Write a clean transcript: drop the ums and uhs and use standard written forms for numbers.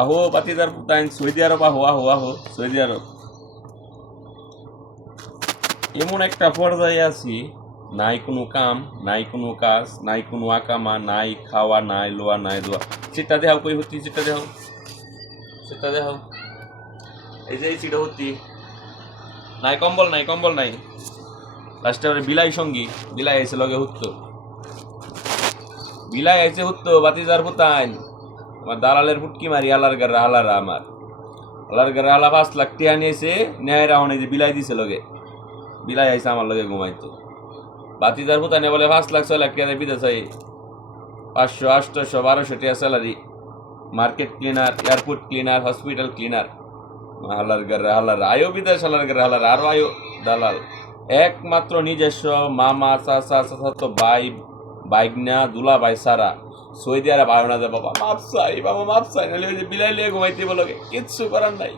আহো বাতিদার পুতাইন, সৌদি আরব আহো আহো আহো সৌদি আরব। এমন একটা পর্যায়ে আছি, নাই কোনো কাম, নাই কোনো কাজ, নাই কোনো আকামা, নাই খাওয়া, নাই লোয়া, নাই দোয়া। সেটা দেখাও কই হতি, সেটা দেখাও, সেটা দেখাও। এই যে এই সিটা হতি, নাই কম্বল নাই, কম্বল নাই। লাস্টে বিলাই সঙ্গী, বিলাই আইসে লগে হুত্তো, বিলাই আইসে হুত্তো বাতিজার পুতাইন। আমার দালালের ফুটকি মারি আলার গার আলারা আমার আলার গার আলা 5 লাখ টিয়া নিয়েছে, ন্যায় রাহনে যে বিলাই দিছে লগে, বিলাই আইসে আমার লগে ঘুমাইতো। বাতিজার পুতাইনে বলে 5 লাখ 6 লাখ টিয়া বিদে চাই, 500 800 1200 টিয়া salary, market cleaner, airport cleaner, hospital cleaner. হালার গার হালার আয়ো বিদেশ, হালার গার হালার আরো আয়ো দালাল। একমাত্র নিজস্ব মামা চাচা চাচাতো ভাই বাইগনা দুলা ভাই সারা সৌদি আরব আয়ো না যে বাবা মাপ চাই, বাবা মাপ চাই, নাহলে ওই যে বিলাই লিয়ে ঘুমাইতে বলো, কিচ্ছু করার নাই।